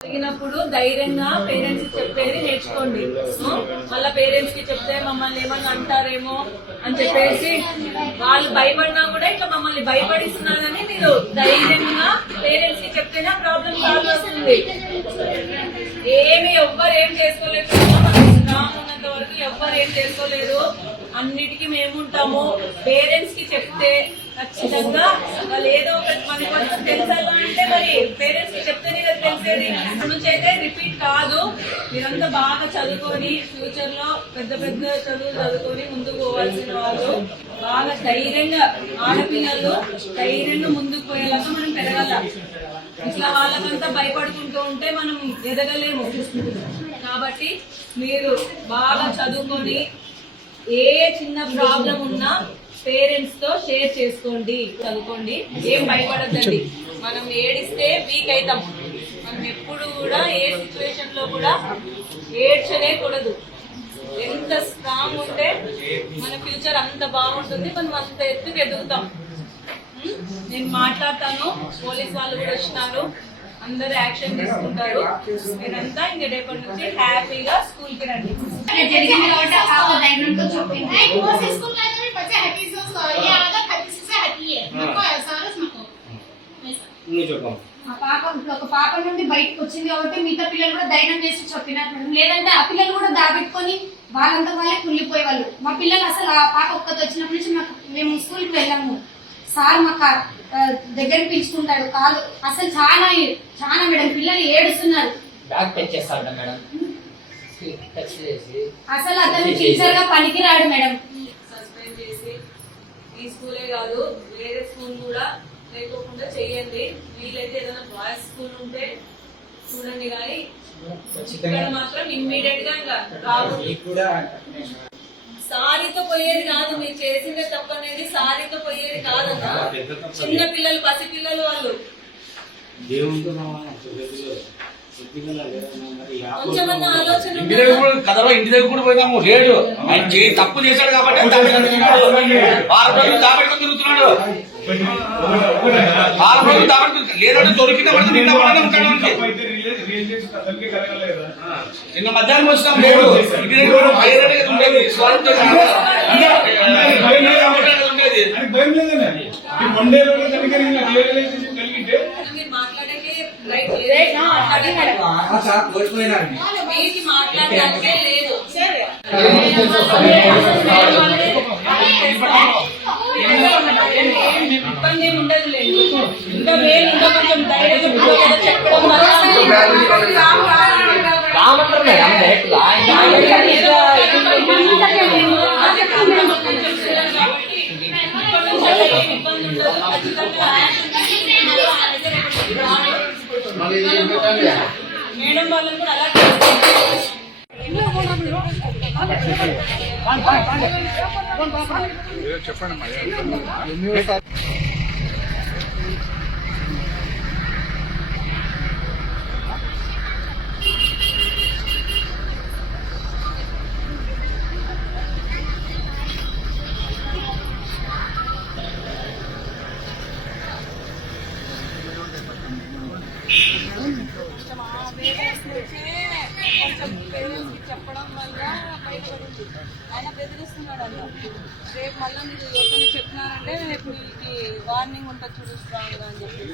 జరిగినప్పుడు ధైర్యంగా పేరెంట్స్ చెప్పేది నేర్చుకోండి. మళ్ళీ మళ్ళా పేరెంట్స్కి చెప్తే మమ్మల్ని ఏమన్నా అంటారేమో అని చెప్పేసి వాళ్ళు భయపడినా కూడా ఇట్లా మమ్మల్ని భయపడిస్తున్నారని మీరు ధైర్యంగా పేరెంట్స్కి చెప్తేనే ప్రాబ్లం సాల్వ్ అవుతుంది. ఏమి ఎవ్వరు ఏం చేసుకోలేదు. ఉన్నంత వరకు ఎవ్వరు ఏం చేసుకోలేదు. అన్నిటికీ మేముంటాము పేరెంట్స్కి చెప్తే ఖచ్చితంగా. వాళ్ళు ఏదో ఒకటి మనకి కొంచెం తెలుసాను అంటే మరి పేరెంట్స్కి చెప్తేనే కదా తెలిసేది. ఇప్పటి నుంచి అయితే రిపీట్ కాదు. మీరంతా బాగా చదువుకొని ఫ్యూచర్లో పెద్ద పెద్ద చదువులు చదువుకొని ముందుకు పోవాల్సిన వాళ్ళు. బాగా ధైర్యంగా ఆడపిల్లలు ధైర్యంగా ముందుకు పోయేలాగా మనం పెరగాల. ఇట్లా వాళ్ళకంతా భయపడుకుంటూ ఉంటే మనం ఎదగలేము. కాబట్టి మీరు బాగా చదువుకొని ఏ చిన్న ప్రాబ్లం ఉన్నా పేరెంట్స్తో షేర్ చేసుకోండి చదువుకోండి. ఏం భయపడద్దండి. మనం ఏడిస్తే వీక్ అవుతాం. మనం ఎప్పుడు కూడా ఏ సిచ్యువేషన్లో కూడా ఏడ్చనే కూడదు ఎంత స్ట్రాంగ్ ఉంటే మన ఫ్యూచర్ అంత బాగుంటుంది. మనం అంత ఎత్తుకు ఎదుగుతాం? నేను మాట్లాడతాను. పోలీస్ వాళ్ళు కూడా వచ్చినారు. అందరూ యాక్షన్ తీసుకుంటారు. మీరంతా ఇంక రేపటి నుంచి హ్యాపీగా స్కూల్కి రండి. ये आदत हैप्पी से हैप्पी है नको सारस नको ऐसा నువ్వు చెప్పు ఆ పాప ఇప్పుడు ఒక పాప నుండి బయటకు వచ్చింది కాబట్టి మిగతా పిల్లలు కూడా ధైర్యం చేసి చెప్పినట్టు మేడం. లేదంటే ఆ పిల్లలు కూడా దాబెట్టుకొని వాళ్ళంతా వాళ్ళే కుళ్ళిపోయే వాళ్ళు మా పిల్లలు అసలు ఆ పాప ఒక్కటి వచ్చినప్పటి నుంచి మాకు మేము స్కూల్కి వెళ్ళాము సార్ మా కా- ఆ, దగ్గర పిలుచుకుంటాడు కాదు అసలు చాలా చాలా మేడం పిల్లలు ఏడుస్తున్నారు బ్యాగ్ పెంచేస్తారట మేడం టచ్ చేసి అసలు అతను టీచర్ గా పనికిరాడు మేడం సస్పెండ్ చేసి ఈ స్కూలే కాదు వేరే స్కూల్ కూడా లేకోకుండా చెయ్యండి. వీలైతే ఏదైనా బాయ్స్ స్కూల్ ఉంటే చూడండి కానీ ఇక్కడ మాత్రం ఇమ్మీడియట్గా సారీతో పోయేది కాదు మీరు చేసిందే తప్పు అనేది సారీతో పోయేది కాదన్నా. చిన్న పిల్లలు పసి పిల్లలు వాళ్ళు. దేవునితో కథలో ఇంటి దగ్గర కూడా పోయినాము లేడు. ఆయన తప్పు చేశాడు కాబట్టి. వారం రోజులు తిరుగుతున్నాడు. వారం రోజులు దాబెట్టుకొని లేదంటే దొరికిన పడితే నిన్న. నిన్న మధ్యాహ్నం వచ్చినాం లేడు. ఇంటి దగ్గర ఉండేది. ఉండేది. భయం మాట్లాడడానికే లేదు ఇబ్బంది ఏమి ఉండదు లేదు ఇంకా వేలు ఇంకా కొంచెం ధైర్యం మేడం వాళ్ళని కూడా అలా కొంచెం చెప్పడం వల్ల భయపడింది ఆయన బెదిరిస్తున్నాడు అన్న రేపు మళ్ళీ మీరు ఎవరికైనా చెప్పినారంటే రేపు మీకు వార్నింగ్ ఉంటుంది చూడు స్ట్రాంగ్ అని చెప్పి